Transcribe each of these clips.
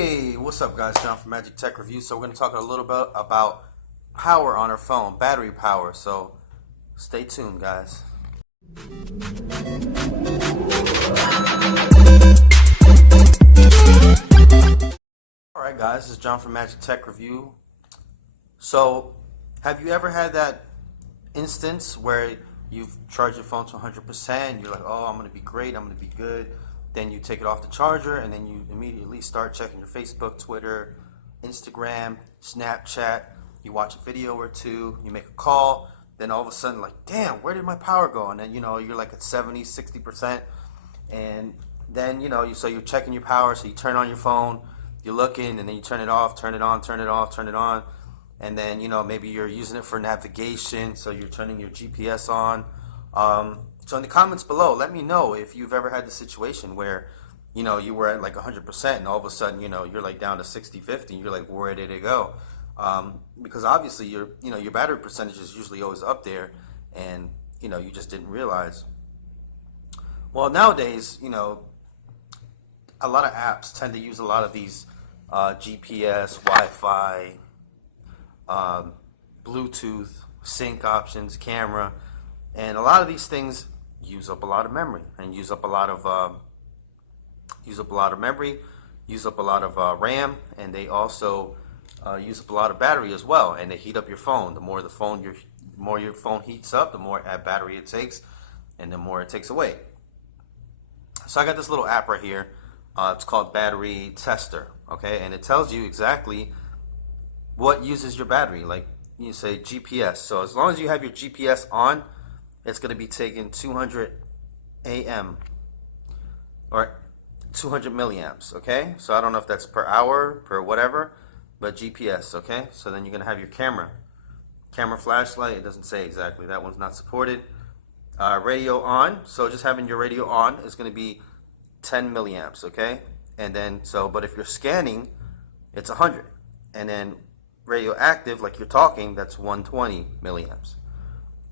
Hey, what's up guys? John from Magic Tech Review. So we're going to talk a little bit about power on our phone, battery power. So stay tuned guys. Alright guys, this is John from Magic Tech Review. So have you ever had that instance where you've charged your phone to 100% and you're like, oh, I'm going to be great, I'm going to be good. Then you take it off the charger and then you immediately start checking your Facebook, Twitter, Instagram, Snapchat. You watch a video or two, you make a call, then all of a sudden like, damn, where did my power go? And then you're like at 70, 60%, and then so you're checking your power, so you turn on your phone, you're looking, and then you turn it off, turn it on, turn it off, turn it on, and then maybe you're using it for navigation, so you're turning your GPS on. So in the comments below, let me know if you've ever had the situation where, you were at like 100% and all of a sudden, you're like down to 60, 50, and you're like, where did it go? Because obviously your battery percentage is usually always up there, and, you just didn't realize. Well, nowadays, a lot of apps tend to use a lot of these GPS, Wi-Fi, Bluetooth, sync options, camera, and a lot of these things use up a lot of memory and use up a lot of RAM, and they also use up a lot of battery as well, and they heat up your phone. The more your phone heats up, the more battery it takes, and the more it takes away. So I got this little app right here. It's called Battery Tester, okay, and it tells you exactly what uses your battery. Like you say GPS, so as long as you have your GPS on, it's going to be taking 200 AM or 200 milliamps, okay? So I don't know if that's per hour, per whatever, but GPS, okay? So then you're going to have your camera flashlight. It doesn't say exactly. That one's not supported. Radio on. So just having your radio on is going to be 10 milliamps, okay? And then, but if you're scanning, it's 100. And then radio active, like you're talking, that's 120 milliamps.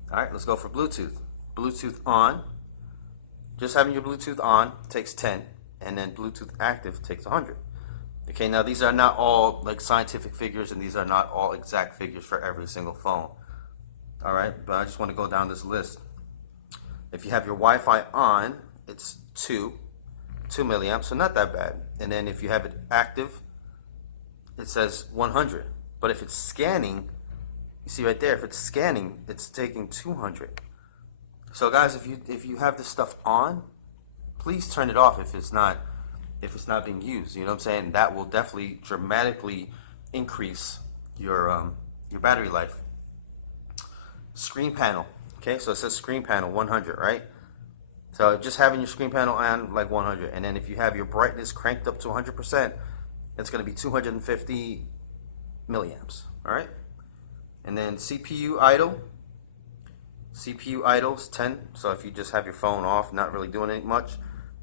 Alright, let's go for Bluetooth. Bluetooth on. Just having your Bluetooth on takes 10, and then Bluetooth active takes 100. Okay, now these are not all like scientific figures, and these are not all exact figures for every single phone. Alright, but I just want to go down this list. If you have your Wi-Fi on, it's 2 milliamps, so not that bad. And then if you have it active, it says 100. But if it's scanning, you see right there, if it's scanning, it's taking 200. So guys, if you have this stuff on, please turn it off if it's not being used. You know what I'm saying? That will definitely dramatically increase your battery life. Screen panel. Okay, so it says screen panel 100, right? So just having your screen panel on like 100, and then if you have your brightness cranked up to 100%, it's going to be 250 milliamps. All right. And then CPU idle. CPU idle's 10. So if you just have your phone off, not really doing it much.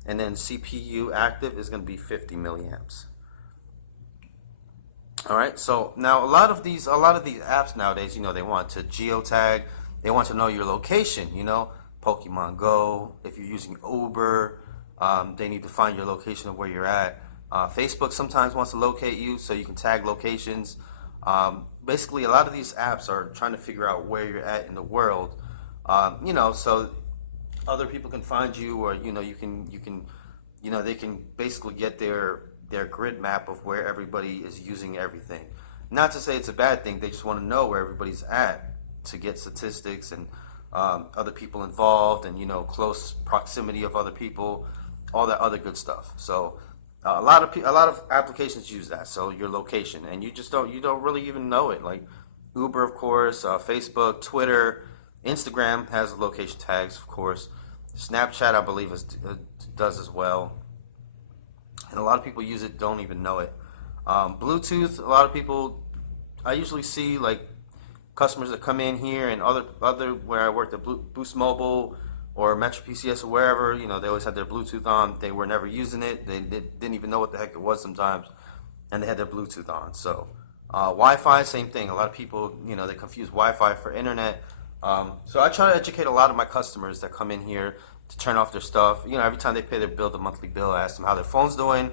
And then CPU active is going to be 50 milliamps. All right. So now a lot of these apps nowadays, they want to geotag. They want to know your location. Pokemon Go. If you're using Uber, they need to find your location of where you're at. Facebook sometimes wants to locate you, so you can tag locations. Basically, a lot of these apps are trying to figure out where you're at in the world, so other people can find you, or they can basically get their grid map of where everybody is using everything. Not to say it's a bad thing; they just want to know where everybody's at to get statistics and other people involved, and close proximity of other people, all that other good stuff. So. A lot of applications use that, so your location, and you don't really even know it. Like Uber, of course, Facebook, Twitter, Instagram has location tags, of course. Snapchat, I believe, does as well, and a lot of people use it, don't even know it. Bluetooth, a lot of people, I usually see like customers that come in here and other where I worked at Boost Mobile or Metro PCS or wherever, they always had their Bluetooth on. They were never using it. They didn't even know what the heck it was sometimes, and they had their Bluetooth on. So Wi-Fi, same thing. A lot of people, they confuse Wi-Fi for internet. So I try to educate a lot of my customers that come in here to turn off their stuff. Every time they pay their bill, the monthly bill, I ask them how their phone's doing.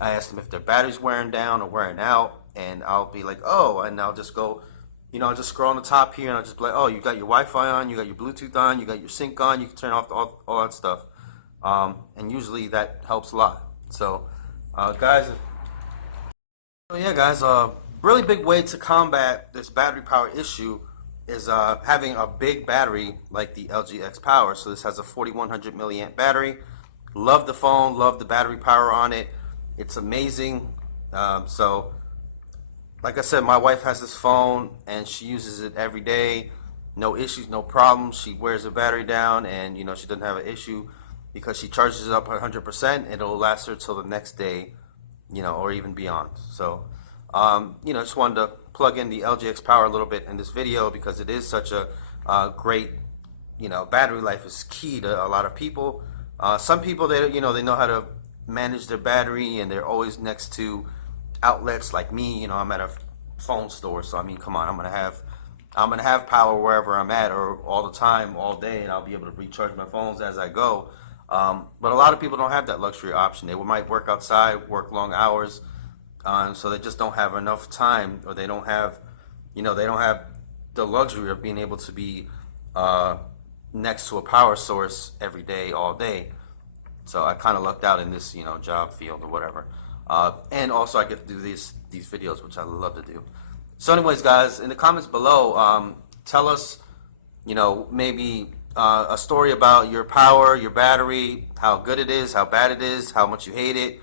I ask them if their battery's wearing down or wearing out, and I'll be like, oh, and I'll just go, I'll just scroll on the top here, and I'll just be like, oh, you got your Wi-Fi on, you got your Bluetooth on, you got your sync on, you can turn off all that stuff, and usually that helps a lot. So, guys, really big way to combat this battery power issue is having a big battery like the LG X Power. So this has a 4100 milliamp battery. Love the phone, love the battery power on it. It's amazing. So like I said, my wife has this phone and she uses it every day. No issues, no problems. She wears her battery down, and she doesn't have an issue because she charges it up 100%. It'll last her till the next day, or even beyond. So just wanted to plug in the LG X Power a little bit in this video because it is such a great, battery life is key to a lot of people. Some people, they know how to manage their battery, and they're always next to outlets. Like me, I'm at a phone store, so I mean, come on, I'm gonna have power wherever I'm at, or all the time, all day, and I'll be able to recharge my phones as I go. But a lot of people don't have that luxury option. They might work outside, work long hours, so they just don't have enough time, or they don't have the luxury of being able to be next to a power source every day, all day. So I kind of lucked out in this, job field or whatever. And also I get to do these videos, which I love to do. So anyways, guys, in the comments below, tell us, maybe a story about your power, your battery, how good it is, how bad it is, how much you hate it.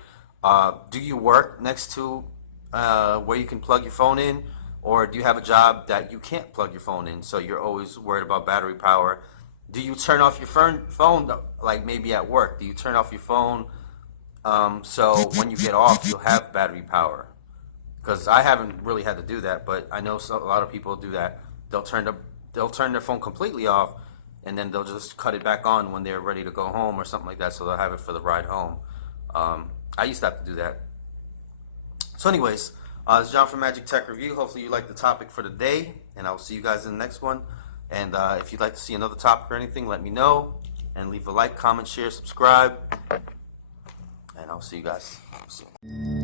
Do you work next to where you can plug your phone in, or do you have a job that you can't plug your phone in, so you're always worried about battery power? Do you turn off your phone, like maybe at work? Do you turn off your phone so when you get off, you'll have battery power? Because I haven't really had to do that, but I know a lot of people do that. They'll turn their phone completely off, and then they'll just cut it back on when they're ready to go home or something like that, so they'll have it for the ride home. I used to have to do that. So anyways, this is John from Magic Tech Review. Hopefully you like the topic for today, and I'll see you guys in the next one. And if you'd like to see another topic or anything, let me know. And leave a like, comment, share, subscribe. And I'll see you guys soon.